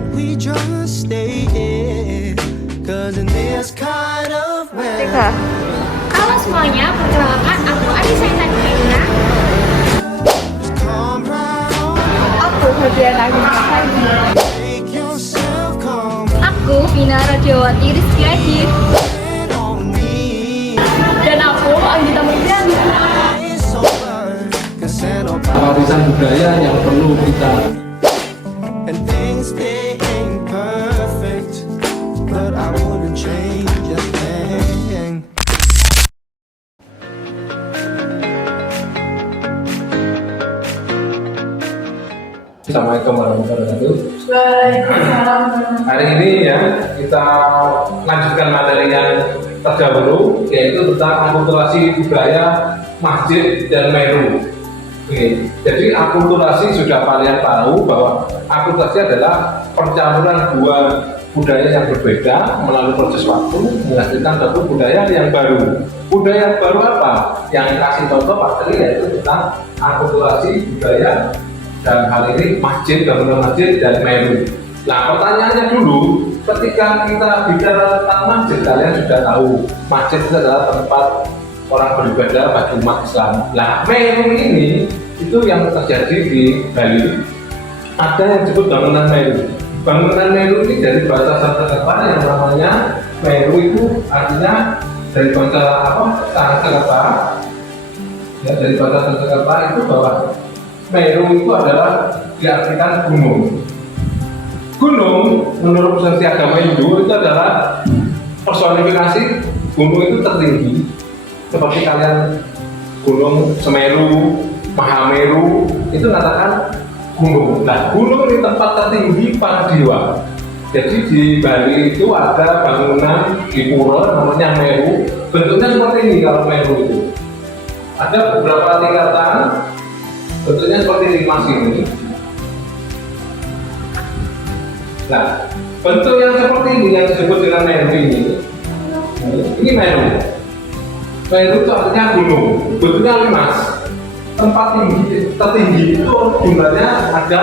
that we just stay in, 'cause in this kind of way. Halo semuanya, perkenalkan aku Anissa Intan. Come right on, Aku Fabiana Gunasari. make yourself come Aku Vina Radiawati Rizky Adit. on me. Dan aku Anggita Murdiani. It's over, 'cause ain't nobody- Warisan budaya yang perlu kita and things they ain't perfect, but I wouldn't change a thing. Assalamualaikum warahmatullahi wabarakatuh. Hari ini ya kita lanjutkan materi yang terdahulu, yaitu tentang akulturasi budaya masjid dan Meru. Oke, jadi akulturasi sudah kalian tahu bahwa akulturasi adalah percampuran dua budaya yang berbeda melalui proses waktu menghasilkan satu budaya yang baru. Budaya yang baru apa? Yang kasih contoh materi yaitu tentang akulturasi budaya dan hal ini masjid, bangunan masjid dan Meru. Nah, pertanyaannya dulu, ketika kita bicara tentang masjid, kalian sudah tahu masjid itu adalah tempat orang beribadah bagi umat Islam. Nah, Meru ini itu yang terjadi di Bali. Ada yang disebut bangunan Meru. Bangunan Meru ini dari bahasa Sanskerta yang namanya Meru itu artinya dari bahasa apa? Sanskerta. Ya, dari bahasa Sanskerta itu bahwa Meru itu adalah diartikan gunung. Gunung menurut persepsi agama Hindu itu adalah personifikasi gunung itu tertinggi. Seperti kalian Gunung Semeru, Mahameru itu mengatakan gunung. Nah, gunung ini tempat tertinggi para dewa. Jadi di Bali itu ada bangunan di pura namanya Meru. Bentuknya seperti ini kalau Meru itu. Ada beberapa tingkatan. Bentuknya seperti limas ini. Nah, bentuk yang seperti ini yang disebut dengan Meru ini. Ini Meru. Meru itu artinya gunung. Bentuknya limas. Tempat tinggi tertinggi itu jumlahnya ada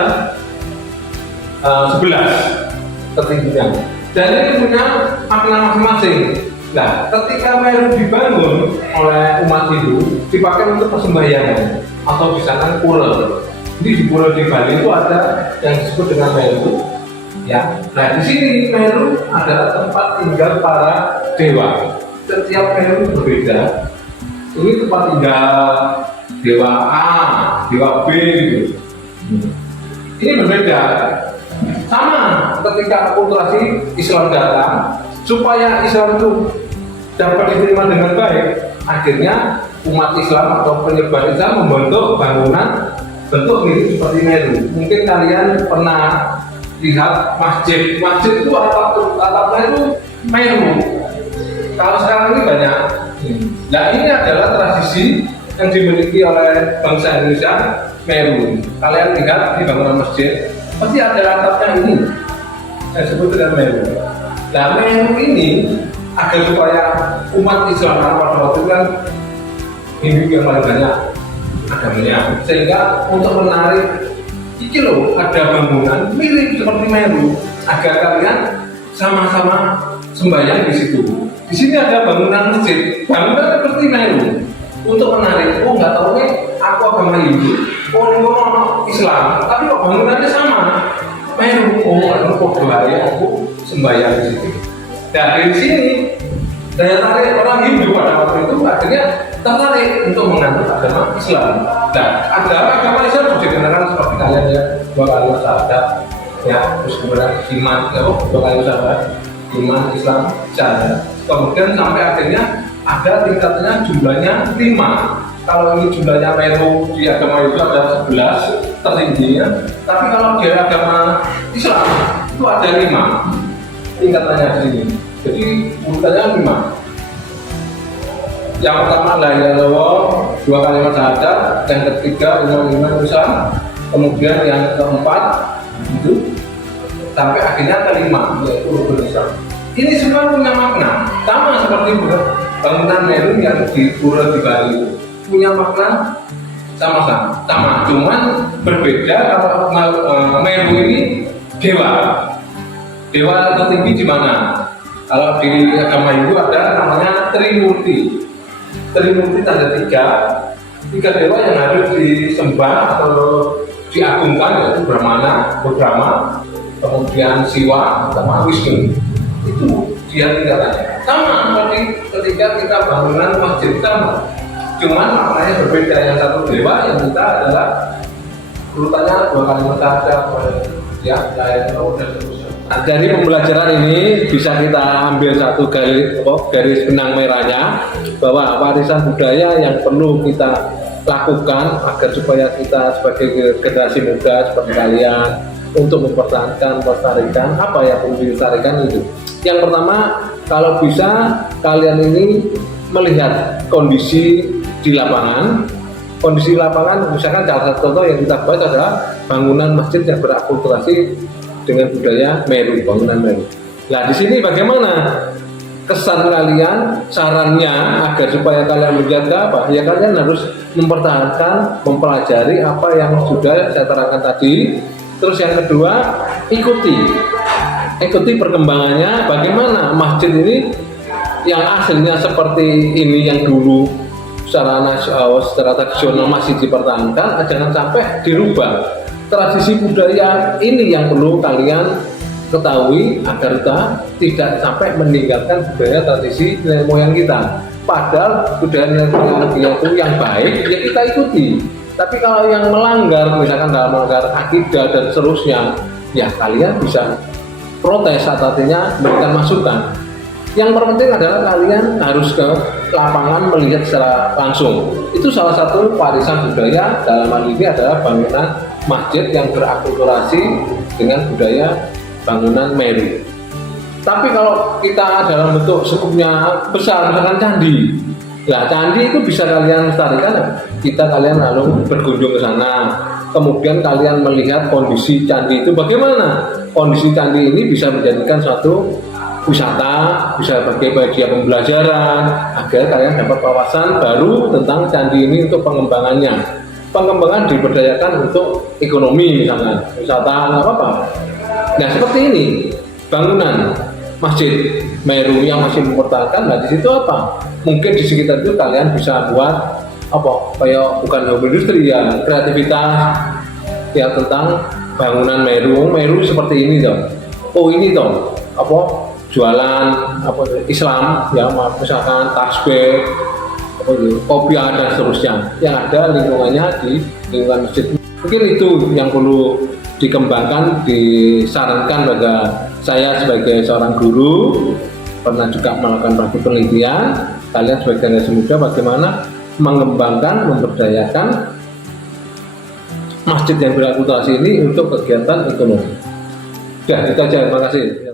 11 tertingginya. Dan ini punya makna masing-masing. Nah, ketika Meru dibangun oleh umat Hindu, dipakai untuk persembahyangan atau di sana pura. Jadi di pura di Bali itu ada yang disebut dengan Meru. Ya, nah di sini Meru adalah tempat tinggal para dewa. Setiap Meru berbeda. Ini tempat tinggal dewa A, dewa B gitu. Ini berbeda. Sama ketika akulturasi Islam datang, supaya Islam itu dapat diterima dengan baik, akhirnya umat Islam atau penyebar Islam membentuk bangunan bentuk mirip seperti Meru. Mungkin kalian pernah lihat masjid. Masjid itu atapnya itu Meru. Kalau sekarang ini banyak. Nah, ini adalah tradisi yang dimiliki oleh bangsa Indonesia, Meru. Kalian lihat di bangunan masjid, pasti ada atapnya ini yang disebut dengan Meru. Nah, Meru ini agar supaya umat Islam pada waktu itu kan Hindu yang paling banyak agamanya, sehingga untuk menarik iki loh ada bangunan mirip seperti Meru agar kalian sama-sama sembahyang di situ. Di sini ada bangunan masjid, bangunan seperti Meru untuk menarik. Oh, nggak tahu nih, aku agama Hindu, oh ini orang Islam, tapi kok bangunannya sama Meru. Oh, aku kok aku sembahyang di situ. Nah, dari sini daya tarik orang Hindu pada waktu itu akhirnya tertarik untuk menganut agama Islam. Nah, agama Islam sudah dikenalkan seperti kalian ya, 2 kali syahadat, ya, terus kemudian iman, ya, 2 kali syahadat, iman, Islam, syahadat. Kemudian sampai akhirnya ada tingkatnya jumlahnya 5. Kalau ini jumlahnya Meru di agama itu ada 11 tertingginya, tapi kalau di agama Islam itu ada 5 tingkatannya di sini. Jadi urutannya 5. Yang pertama la ilaha illallah, 2 kalimat syahadat, yang ketiga iman Islam, kemudian yang keempat itu sampai akhirnya kelima yaitu rukun Islam. Ini semua punya makna sama seperti bangunan Meru yang di pura di Bali punya makna sama, cuman berbeda. Kalau Meru ini dewa, Dewa tertinggi di mana? Kalau di agama Hindu ada namanya Trimurti. Trimurti ada tiga dewa yang harus disembah atau diagungkan, yaitu Brahmana, kemudian Siwa, sama Wisnu. Itu dia tingkatannya. Sama seperti ketika kita bangunan masjid sama. Cuman maknanya berbeda. Yang satu dewa, yang kita adalah urutannya 2 kalimat saja, ya, dan seterusnya. Nah, dari pembelajaran ini bisa kita ambil satu garis benang merahnya, bahwa warisan budaya yang perlu kita lakukan agar supaya kita sebagai generasi muda seperti kalian untuk mempertahankan, melestarikan apa yang perlu dilestarikan itu. Yang pertama, kalau bisa kalian ini melihat kondisi di lapangan. Kondisi lapangan, misalkan salah satu contoh yang kita bahas adalah bangunan masjid yang berakulturasi dengan budaya Meru, bangunan Meru. Nah, di sini bagaimana kesan kalian, sarannya agar supaya kalian menjaga apa? Ya kalian harus mempertahankan, mempelajari apa yang sudah saya terangkan tadi. Terus yang kedua, ikuti perkembangannya, bagaimana masjid ini yang aslinya seperti ini yang dulu secara tradisional masih dipertahankan, jangan sampai dirubah. Tradisi budaya ini yang perlu kalian ketahui agar kita tidak sampai meninggalkan budaya tradisi nenek moyang kita. Padahal budaya nenek moyang itu yang baik ya kita ikuti. Tapi kalau yang melanggar, misalkan dalam melanggar akidah dan seterusnya, ya kalian bisa protes, artinya memberikan masukan. Yang terpenting adalah kalian harus ke lapangan melihat secara langsung. Itu salah satu warisan budaya dalam hal ini adalah bangunan masjid yang berakulturasi dengan budaya bangunan Meru. Tapi kalau kita dalam bentuk skupnya besar, misalkan candi, nah candi itu bisa kalian lestarikan. Kalian lalu berkunjung ke sana, kemudian kalian melihat kondisi candi itu bagaimana. Kondisi candi ini bisa menjadikan suatu wisata, bisa sebagai bagian pembelajaran agar kalian dapat wawasan baru tentang candi ini untuk pengembangannya. Pengembangan diberdayakan untuk ekonomi misalnya, wisata nggak apa-apa. Nah seperti ini bangunan masjid Meru yang masih mempertahankan. Nah di situ apa? Mungkin di sekitar itu kalian bisa buat apa? Kayak bukan home industri ya, kreativitas ya tentang bangunan Meru seperti ini dong. Oh ini dong apa? Jualan apa Islam ya, misalkan tasbih, kopiah dan seterusnya yang ada lingkungannya di lingkungan masjid. Mungkin itu yang perlu dikembangkan, disarankan bagi saya sebagai seorang guru, pernah juga melakukan penelitian. Kalian sebagai generasi muda bagaimana mengembangkan, memberdayakan masjid yang berakulturasi ini untuk kegiatan ekonomi. Ya, itu aja. Terima kasih.